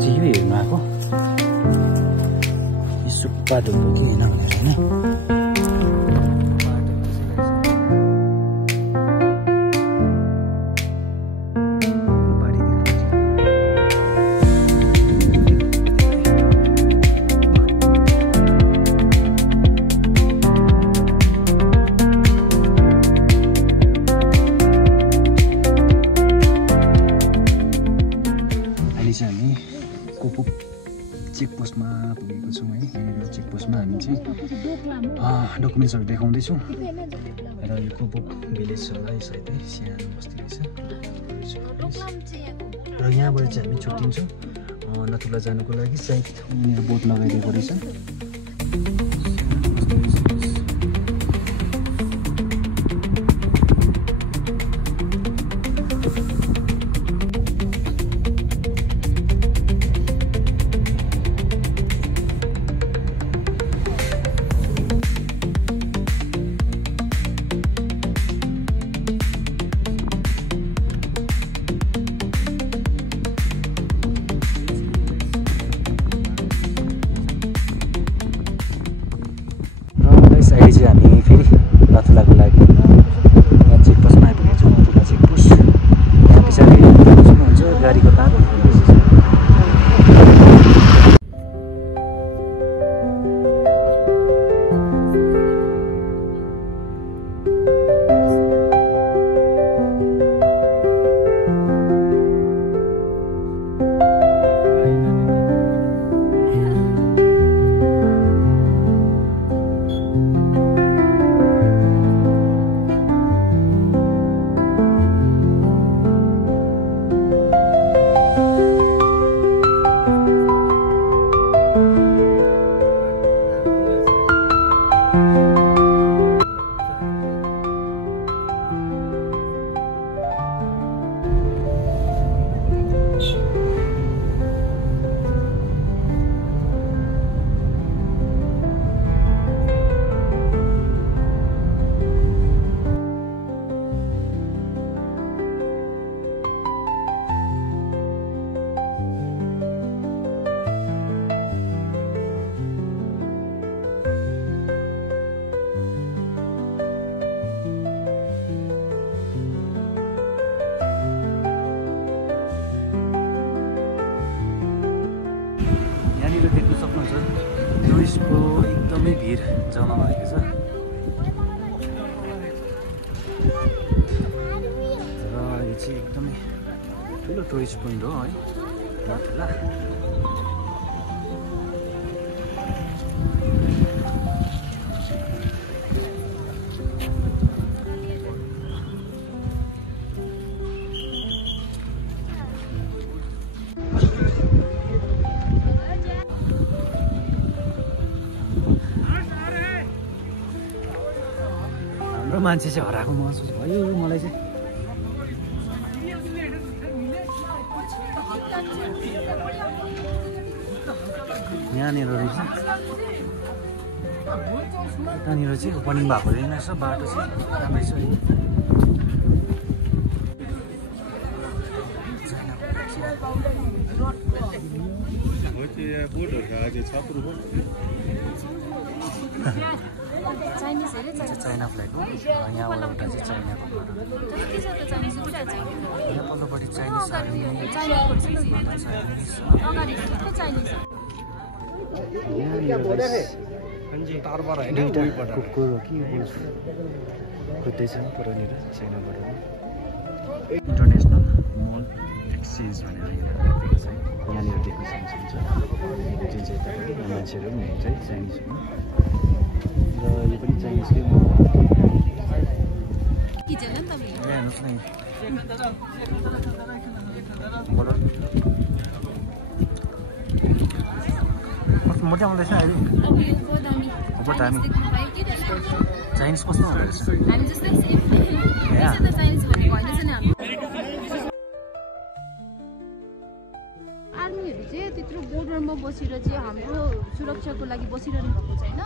चाहिँ यो हेर्नु आएको सुक्पा ढुक्को कि होइन भनेर होइन। हामी कोपुक चेकपोस्टमा पुगेको छौँ है। यहाँनिर चेकपोस्टमा हामी चाहिँ डकुमेन्ट्सहरू देखाउँदैछौँ र यो कोपुक भिलेज होला है, सायद है सानो बस्ती रहेछ। र यहाँबाट चाहिँ हामी छुट्टिन्छौँ नथुला जानुको लागि। सायद उनीहरू बोट लगाइदिएको रहेछ। अहिले चाहिँ हामी फेरि नथुलाको लागि यहाँ चेकपोस्टमा आइपुगेछौँ। नथुला चेकपोस्ट यहाँ पछाडि सुन्नुहुन्छ गाडीको तार। देख्न सक्नुहुन्छ टुरिस्टको एकदमै भिड जम्मा भएको छ र यो चाहिँ एकदमै ठुलो टुरिस्ट पोइन्ट हो है नथुला। मान्छे चाहिँ हराएको महसुस भयो मलाई चाहिँ। यहाँनिर रहेछ यतानिर चाहिँ ओपनिङ भएको रहेछ बाटो चाहिँ राम्रै छ। चाइना फ्ल्याग हो यहाँबाट एउटा चाहिँ चाइनाको यहाँ पल्लोपट्टि चाइनिज दुईवटा कुकुर हो कि कुद्दैछ पुरानिर चाइनाबाट। इन्टरनेसनल मल एक्सचेन्ज भनेर यहाँनिर देख्न सक्नुहुन्छ जुन चाहिँ यतापट्टि मान्छेहरू पनि हुन्छ है चाइनिजमा र यो पनि चाइनिजकै मल हेर्नुहोस् न कस्तो मोटा आउँदैछ अहिले दामी चाइनिज कस्तो हुँदो रहेछ। आर्मीहरू चाहिँ त्यत्रो बोर्डरमा बसेर चाहिँ हाम्रो सुरक्षाको लागि बसिरहनु भएको छैन।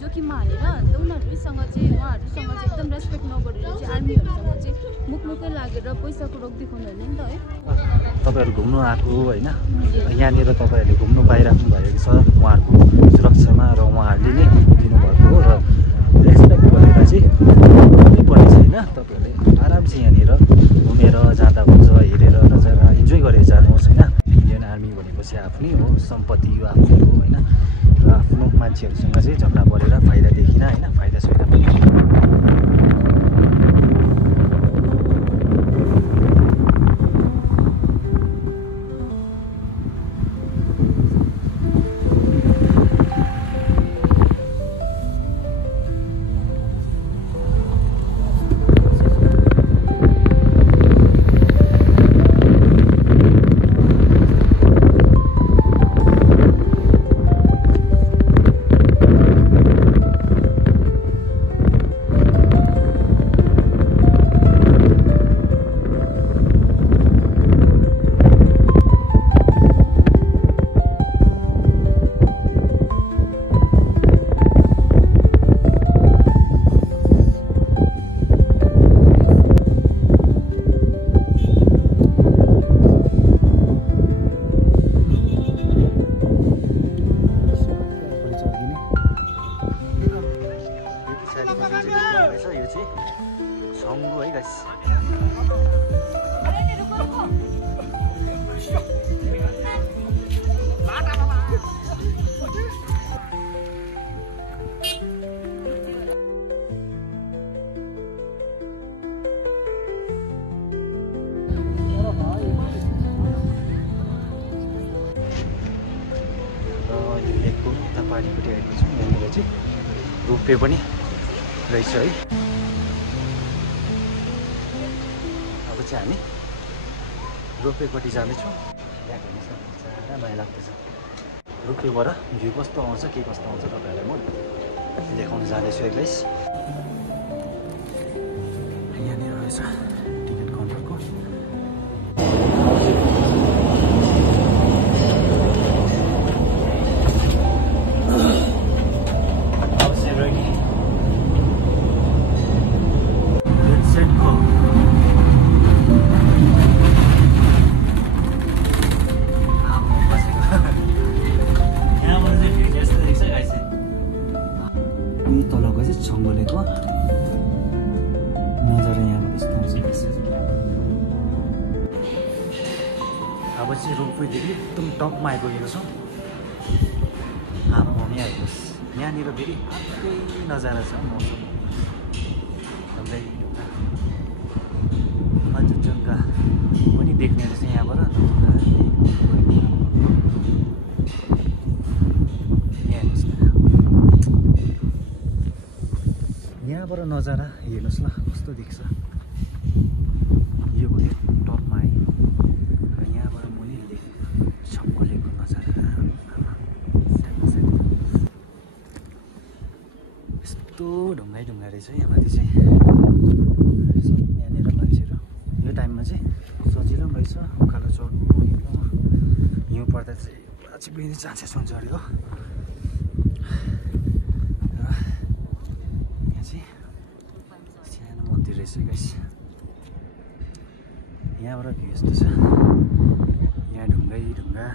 जोखिममा हालेर उनीहरूसँग चाहिँ उहाँहरूसँग चाहिँ एकदम रेस्पेक्ट नगरेर चाहिँ आर्मीहरूसँग चाहिँ मुखमुखै लागेर पैसाको रोग देखाउनु होइन नि त है। तपाईँहरू घुम्नु आएको होइन, यहाँनिर तपाईँहरूले घुम्नु पाइराख्नु भएको छ उहाँहरूको सुरक्षामा र उहाँहरूले नै दिनुभएको हो र रेस्पेक्ट गरेर चाहिँ पर्ने छैन। तपाईँहरूले आरामसे यहाँनिर घुमेर जाँदा हुन्छ, हेरेर नजारा इन्जोय गरेर जानुहोस् होइन। इन्डियन आर्मी भनेपछि आफ्नै हो, सम्पत्ति हो आफ्नो हो होइन, र आफ्नो मान्छेहरूसँग चाहिँ झगडा परेर फाइदा देखिन होइन, फाइदा छैन। पहाडीपट्टि आएको छौँ। यहाँनिर चाहिँ रोपवे पनि रहेछ है। अब चाहिँ हामी रोपवेपट्टि जाँदैछौँ। यहाँ हेर्नुहोस् न, माया लाग्दैछ। रोपवेबाट भ्यू कस्तो आउँछ के कस्तो आउँछ तपाईँहरूलाई म देखाउन जाँदैछु एक्लैस। यहाँनिर रहेछ टिकट काउन्टरको। तलको चाहिँ छङ्गोलेको नजारा यहाँबाट यस्तो आउँछ। अब चाहिँ रोपवेदेखि एकदम टपमा आइपुगेको छौँ। आमा मम्मी आइपुग्छ। यहाँनिर फेरि अर्कै नजारा छ मौसम। झन्डै कञ्चनजङ्घा पनि देख्ने रहेछ यहाँबाट। यहाँबाट नजारा हेर्नुहोस् ल कस्तो देख्छ। यो भयो टपमा है, र यहाँबाट मुनि छङ्गोलेको नजारा यस्तो ढुङ्गाइ ढुङ्गा रहेछ यहाँ माथि चाहिँ। यहाँनिर मान्छेहरू यो टाइममा चाहिँ सजिलो पनि रहेछ उकालो चढ्नु हिँड्नु। हिउँ पर्दा चाहिँ पुरा चिप्लिने चान्सेस हुन्छ अरे हो। सानो मन्दिर रहेछ गाइस। यहाँबाट भ्यू यस्तो छ। यहाँ ढुङ्गै ढुङ्गा।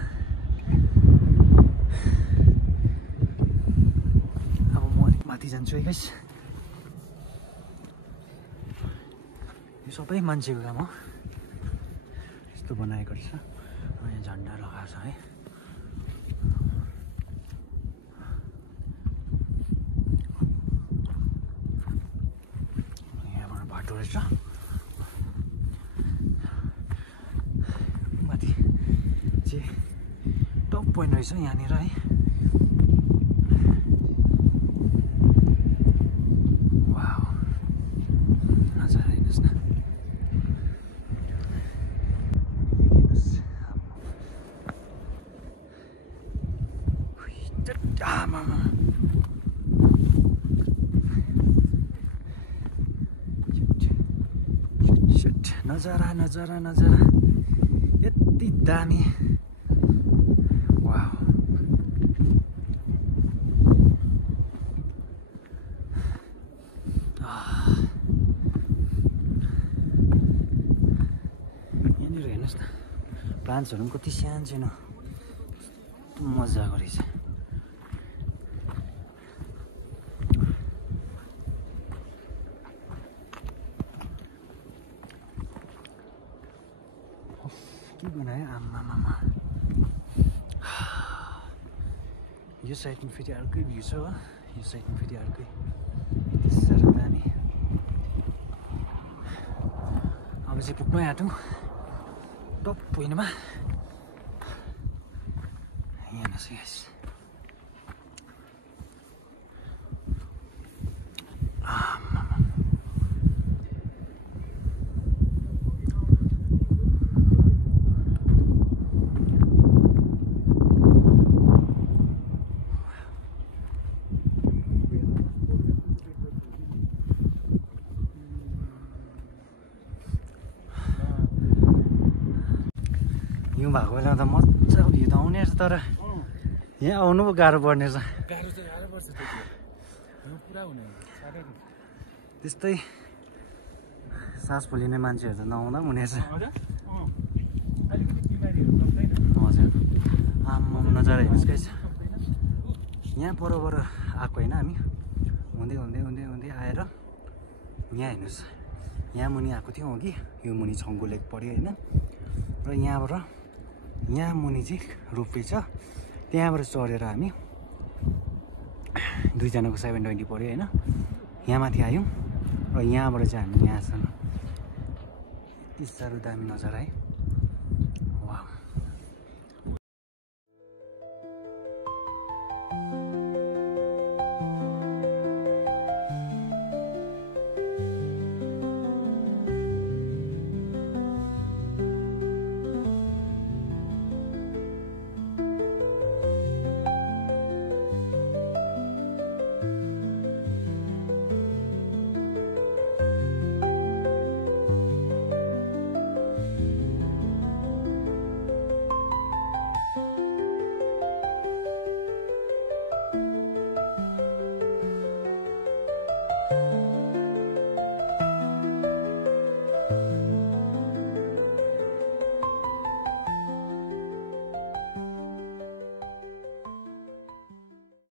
अब म अलिक माथि जान्छु है गाइस। यो सबै मान्छेको काम हो। यस्तो बनाएको रहेछ। यहाँ झन्डा लगाएको छ है। रहेछ माथि चाहिँ टप पोइन्ट रहेछ यहाँनिर है। वाउ नजारा हेर्नुहोस् न। नजारा नजारा नजारा यति दामी। वाउ हेर्नुहोस् न प्लान्ट्सहरू पनि कति सानो मजाको रहेछ के बनायो आम्मामा यो साइडमा फेरि अर्कै भ्यू छ हो यो साइडमा फेरि अर्कै यति साह्रो दामी अब चाहिँ पुग्नै आँटौँ टप पोइन्टमा यहाँ हेर्नुहोस् गाइस हिउँ भएको बेलामा त मजाको भ्यू त आउने रहेछ तर यहाँ आउनु पो गाह्रो पर्ने रहेछ त्यस्तै सास फुलिने मान्छेहरू त नआउँदा पनि हुने रहेछ हजुर आम्मा नजारा हेर्नुहोस् गाइस यहाँ पर आएको होइन हामी हुँदै हुँदै हुँदै हुँदै आएर यहाँ हेर्नुहोस् यहाँ मुनि आएको थियौँ अघि यो मुनि छङ्गु लेक पऱ्यो होइन र यहाँबाट यहाँ मुनि चाहिँ रोपवे छ त्यहाँबाट चढेर हामी दुईजनाको 720 पऱ्यो होइन यहाँ माथि आयौँ र यहाँबाट चाहिँ हामी यहाँसम्म यति साह्रो दामी नजारा है